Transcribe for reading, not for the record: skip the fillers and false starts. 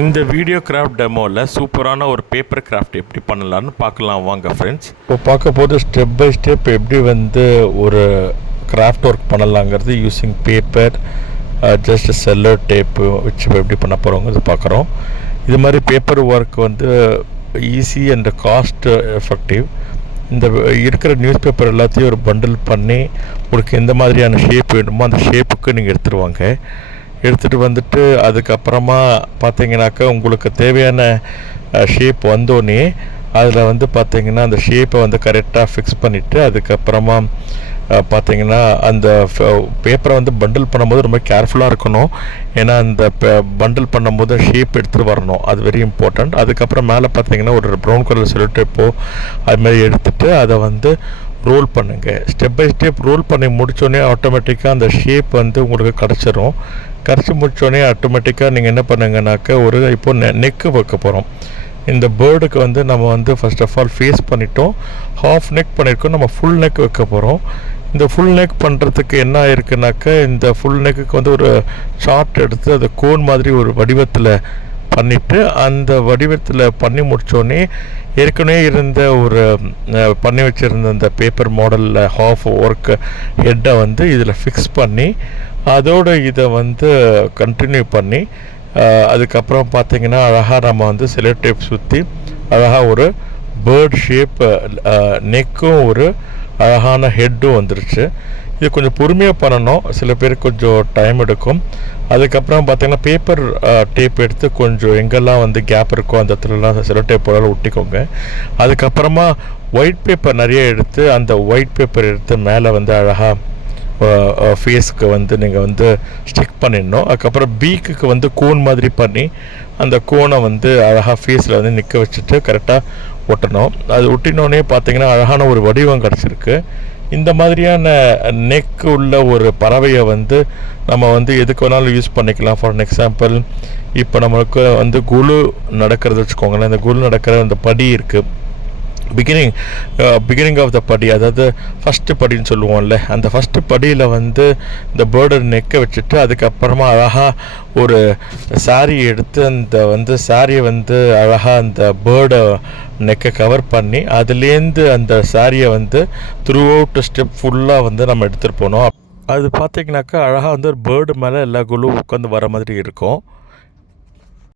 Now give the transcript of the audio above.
இந்த video craft டெமோவில் சூப்பரான ஒரு பேப்பர் கிராஃப்ட் எப்படி பண்ணலான்னு பார்க்கலாம் வாங்க ஃப்ரெண்ட்ஸ். இப்போ பார்க்க போது ஸ்டெப் பை ஸ்டெப் எப்படி ஒரு கிராஃப்ட் ஒர்க் பண்ணலாங்கிறது using paper just cello tape வச்சு எப்படி பண்ண போகிறோங்கிறது பார்க்குறோம். இது மாதிரி paper work easy and cost effective. இந்த இருக்கிற நியூஸ் பேப்பர் எல்லாத்தையும் ஒரு பண்டில் பண்ணி உங்களுக்கு எந்த மாதிரியான ஷேப் வேணுமோ அந்த ஷேப்புக்கு நீங்கள் எடுத்துகிட்டு அதுக்கப்புறமா பார்த்தீங்கன்னாக்கா உங்களுக்கு தேவையான ஷேப் வந்தோடனே அதில் பார்த்தீங்கன்னா அந்த ஷேப்பை கரெக்டாக ஃபிக்ஸ் பண்ணிவிட்டு அதுக்கப்புறமா பார்த்தீங்கன்னா அந்த பேப்பரை பண்டில் பண்ணும்போது ரொம்ப கேர்ஃபுல்லாக இருக்கணும். ஏன்னா அந்த பண்டில் பண்ணும்போது ஷேப் எடுத்துகிட்டு வரணும், அது வெரி இம்பார்ட்டண்ட். அதுக்கப்புறம் மேலே பார்த்தீங்கன்னா ஒரு ப்ரௌன் கலர் செல்லோடேப்போ அதுமாதிரி எடுத்துகிட்டு அதை ரோல் பண்ணுங்கள். ஸ்டெப் பை ஸ்டெப் ரோல் பண்ணி முடித்தோடனே ஆட்டோமேட்டிக்காக அந்த ஷேப் உங்களுக்கு கிடச்சி முடித்தோடனே ஆட்டோமேட்டிக்காக நீங்கள் என்ன பண்ணுங்கனாக்கா இப்போது நெக்கு வைக்க போகிறோம். இந்த பேர்டுக்கு நம்ம ஃபர்ஸ்ட் ஆஃப் ஆல் ஃபேஸ் பண்ணிட்டோம், ஹாஃப் நெக் பண்ணியிருக்கோம், நம்ம ஃபுல் நெக் வைக்க போகிறோம். இந்த ஃபுல் நெக் பண்ணுறதுக்கு என்ன ஆயிருக்குனாக்கா இந்த ஃபுல் நெக்குக்கு ஒரு சார்ட் எடுத்து அதை கோன் மாதிரி ஒரு வடிவத்தில் பண்ணிவிட்டு அந்த வடிவத்தில் பண்ணி முடித்தோடனே ஏற்கனவே இருந்த பண்ணி வச்சுருந்த அந்த பேப்பர் மாடலில் ஹாஃப் ஒர்க் ஹெட்டை இதில் ஃபிக்ஸ் பண்ணி அதோடு இதை கண்டினியூ பண்ணி அதுக்கப்புறம் பார்த்தீங்கன்னா அழகாக நம்ம செல்லோ டேப் சுற்றி அழகாக ஒரு பேர்ட் ஷேப் நெக்கும் ஒரு அழகான ஹெட்டும் வந்துருச்சு. இது கொஞ்சம் பொறுமையாக பண்ணணும், சில பேருக்கு கொஞ்சம் டைம் எடுக்கும். அதுக்கப்புறம் பார்த்தீங்கன்னா பேப்பர் டேப் எடுத்து கொஞ்சம் எங்கெல்லாம் கேப் இருக்கோ அந்த இடத்துலலாம் செல்லோ டேப்போட ஒட்டிக்கோங்க. அதுக்கப்புறமா ஒயிட் பேப்பர் நிறைய எடுத்து அந்த ஒயிட் பேப்பர் எடுத்து மேலே அழகாக ஃபேஸுக்கு நீங்கள் ஸ்டிக் பண்ணிடணும். அதுக்கப்புறம் பீக்குக்கு கோன் மாதிரி பண்ணி அந்த கோனை அழகாக ஃபேஸில் நிற்க வச்சுட்டு கரெக்டாக ஒட்டணும். அது ஒட்டினோடனே பார்த்தீங்கன்னா அழகான ஒரு வடிவம் கிடச்சிருக்கு. இந்த மாதிரியான நெக் உள்ள ஒரு பறவையை நம்ம எதுக்கு வேணாலும் யூஸ் பண்ணிக்கலாம். ஃபார் எக்ஸாம்பிள் இப்போ நம்மளுக்கு குழு நடக்கிறது வச்சுக்கோங்களேன். இந்த குழு நடக்கிற அந்த படி இருக்குது, பிகினிங் ஆஃப் த படி, அதாவது ஃபஸ்ட்டு படின்னு சொல்லுவோம்ல, அந்த ஃபஸ்ட்டு படியில் இந்த பேர்டை நெக்கை வச்சுட்டு அதுக்கப்புறமா அழகாக ஒரு சாரீ எடுத்து அந்த சாரியை அழகாக அந்த பேர்டை நெக்கை கவர் பண்ணி அதுலேருந்து அந்த சாரியை த்ரூ அவுட் ஸ்டெப் ஃபுல்லாக நம்ம எடுத்துகிட்டு போனோம். அது பார்த்திங்கனாக்கா அழகாக ஒரு பேர்டு மேலே எல்லா குழுவும் உட்காந்து வர மாதிரி இருக்கும்.